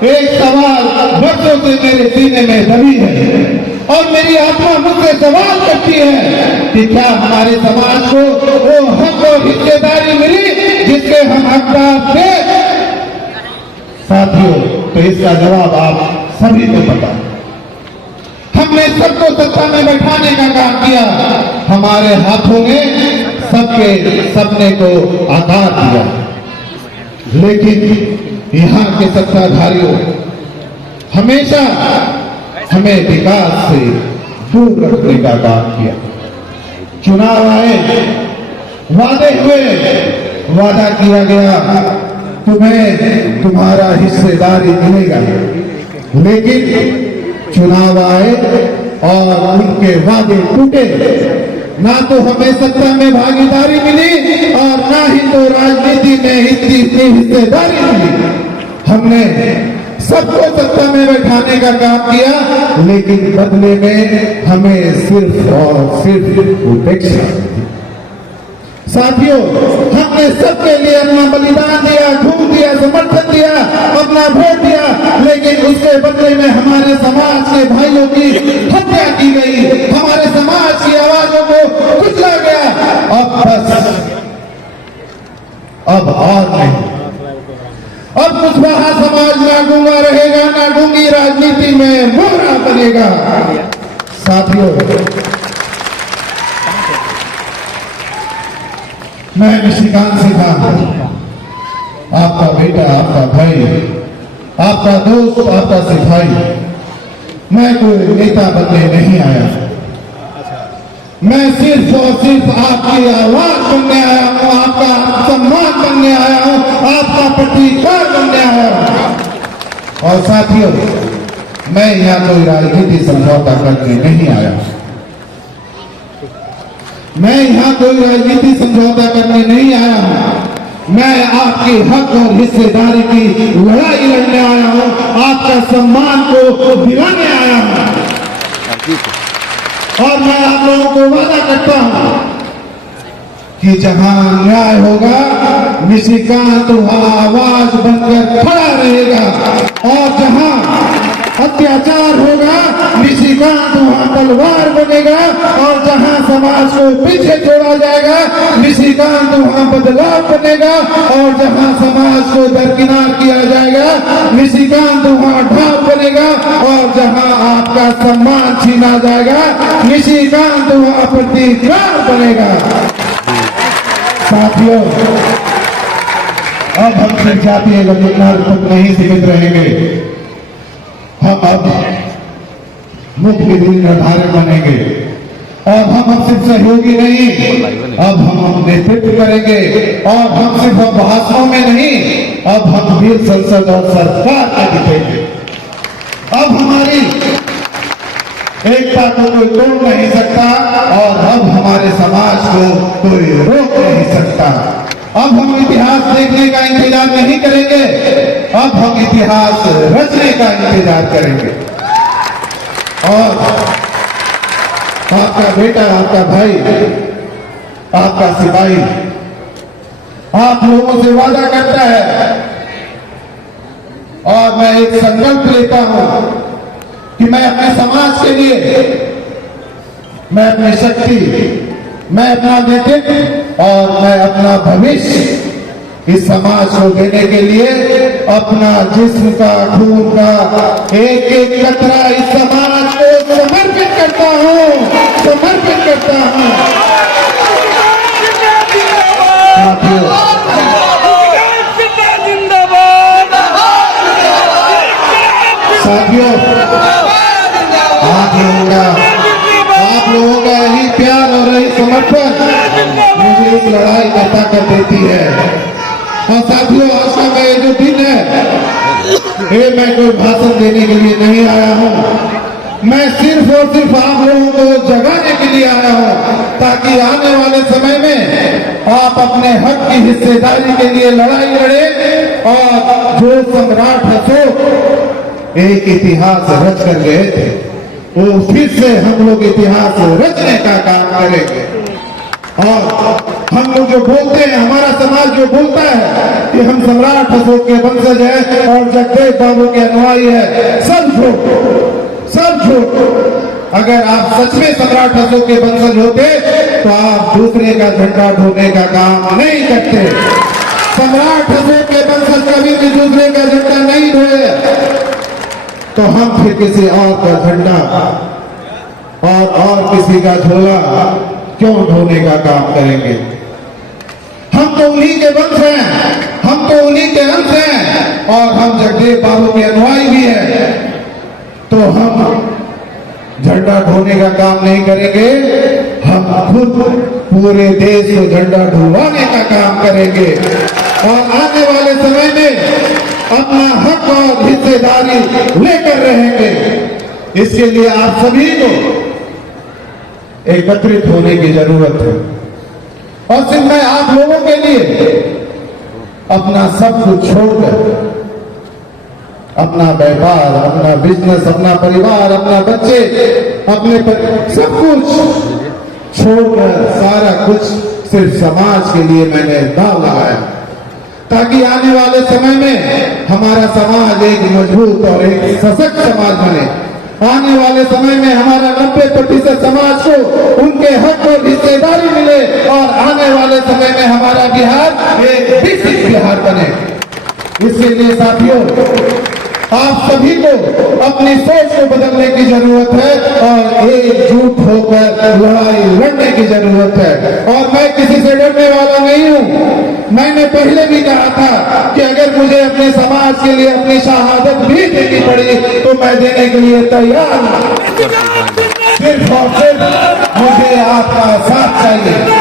एक सवाल वर्षों से मेरे सीने में दबी है और मेरी आत्मा मुझसे सवाल करती है कि क्या हमारे समाज को वो हक और हिस्सेदारी मिली जिसके हम हकदार थे। साथियों, तो इसका जवाब आप सभी को पता है। हमने सबको सत्ता में बैठाने का काम किया, हमारे हाथों ने सबके सपने को आकार दिया, लेकिन यहाँ के सत्ताधारियों हमेशा हमें विकास से दूर रखने का काम किया। चुनाव आए, वादे हुए, वादा किया गया तुम्हें तुम्हारा हिस्सेदारी मिलेगा, लेकिन चुनाव आए और उनके वादे टूटे। ना तो हमें सत्ता में भागीदारी मिली और ना ही तो राजनीति में हिस्सेदारी मिली। हमने सबको सत्ता में बैठाने का काम किया, लेकिन बदले में हमें सिर्फ और सिर्फ उपेक्षा मिली। साथियों, हमने सबके लिए अपना बलिदान दिया, खून दिया, समर्थन दिया, अपना वोट दिया, लेकिन उसके बदले में हमारे समाज के भाइयों की हत्या की गई, हमारे समाज की आवाजों को कुचला गया। अब बस, अब और नहीं, अब कुशवाहा समाज ना गूंगा रहेगा, ना गूंगी राजनीति में मोहरा बनेगा। साथियों, मैं निशिकांत से था, आपका बेटा, आपका भाई, आपका दोस्त, आपका सिपाही। मैं कोई नेता बनने नहीं आया, मैं सिर्फ और सिर्फ आपकी आवाज बनने आया हूं, आपका सम्मान बनने आया हूं, आपका प्रतिकार बनने आया हूं। और साथियों, मैं यहाँ कोई राजनीति समझौता करने नहीं आया, मैं यहाँ कोई राजनीति समझौता करने नहीं आया हूँ। मैं आपके हक और हिस्सेदारी की लड़ाई लड़ने आया हूँ, आपका सम्मान को दिलाने आया हूँ। और मैं आप लोगों को वादा करता हूँ कि जहाँ न्याय होगा, निशिकांत वहाँ आवाज बनकर खड़ा रहेगा, और जहाँ अत्याचार होगा, निशिकांत वहाँ तलवार बनेगा, और जहाँ समाज को पीछे छोड़ा जाएगा, निशिकांत वहाँ बदलाव बनेगा, और जहाँ समाज को दरकिनार किया जाएगा, निशिकांत वहाँ ढाल बनेगा, और जहाँ आपका सम्मान छीना जाएगा, निशिकांत वहाँ प्रतिकार बनेगा। साथियों, अब हम सिर्फ जातीय गतिविधियों तक नहीं सीमित रहेंगे, हम अब मुख्य विधि निर्धारक बनेंगे, और हम अब सिर्फ सहयोगी नहीं, अब हम नेतृत्व करेंगे, और हम सिर्फ अब भाषणों में नहीं, अब हम भी संसद और सरकार में दिखेंगे। अब हमारी एकता को कोई तोड़ नहीं सकता, और अब हमारे समाज को कोई रोक नहीं सकता। अब हम इतिहास देखने का इंतजार नहीं करेंगे, अब हम इतिहास रचने का इंतजार करेंगे। और आपका बेटा, आपका भाई, आपका सिपाही आप लोगों से वादा करता है, और मैं एक संकल्प लेता हूं कि मैं अपने समाज के लिए, मैं अपनी शक्ति, मैं अपना नेतृत्व और मैं अपना भविष्य इस समाज को देने के लिए अपना जिस्म का, खून का एक एक कतरा इस समाज को समर्पित करता हूं, समर्पित करता हूं। साथियों, आप लोगों का यही प्यार और यही समर्पण मुझे इस लड़ाई में ताकत देती है। और साथियों, आज का मैं जो दिन है, ये मैं कोई भाषण देने के लिए नहीं आया हूँ, मैं सिर्फ और सिर्फ आप लोगों को जगाने के लिए आया हूँ, ताकि आने वाले समय में आप अपने हक की हिस्सेदारी के लिए लड़ाई लड़े, और जो सम्राट अशोक एक इतिहास रच कर गए थे, वो फिर से हम लोग इतिहास रचने का काम करेंगे। और हम लोग जो बोलते हैं, हमारा समाज जो बोलता है कि हम सम्राट अशोक के वंशज हैं और जगदेव बाबू के अनुयायी है, सब झूठ, सब झूठ। अगर आप सच में सम्राट अशोक के वंशज होते तो आप दूसरे का झंडा ढोने का काम नहीं करते। सम्राट अशोक के वंशज कभी भी दूसरे का झंडा नहीं ढोए, तो हम फिर किसी और का झंडा और किसी का झोला क्यों ढोने का काम करेंगे। हम तो उन्हीं के वंश हैं, हम तो उन्हीं के अंश हैं और हम जगदेव बाबू के अनुयायी भी हैं, तो हम झंडा ढोने का काम नहीं करेंगे, हम खुद पूरे देश को झंडा ढुलवाने का काम करेंगे और आने वाले समय में अपना हक और हिस्सेदारी लेकर रहेंगे। इसके लिए आप सभी को एकत्रित होने की जरूरत है और सिर्फ मैं आप लोगों के लिए अपना सब कुछ छोड़कर, अपना व्यापार, अपना बिजनेस, अपना परिवार, अपना बच्चे, अपने सब कुछ छोड़कर सारा कुछ सिर्फ समाज के लिए मैंने दाव लगाया, ताकि आने वाले समय में हमारा समाज एक मजबूत और एक सशक्त समाज बने। आने वाले समय में हमारा 90% समाज को उनके हक और हिस्सेदारी मिले और आने वाले समय में हमारा बिहार एक विकसित बिहार बने। इसके लिए साथियों, आप सभी को अपनी सोच को बदलने की जरूरत है और एकजुट होकर लड़ाई लड़ने की जरूरत है। और मैं किसी से डरने वाला नहीं हूं। मैंने पहले भी कहा था कि अगर मुझे अपने समाज के लिए अपनी शहादत भी देनी पड़ी तो मैं देने के लिए तैयार हूं। सिर्फ और सिर्फ मुझे आपका साथ चाहिए।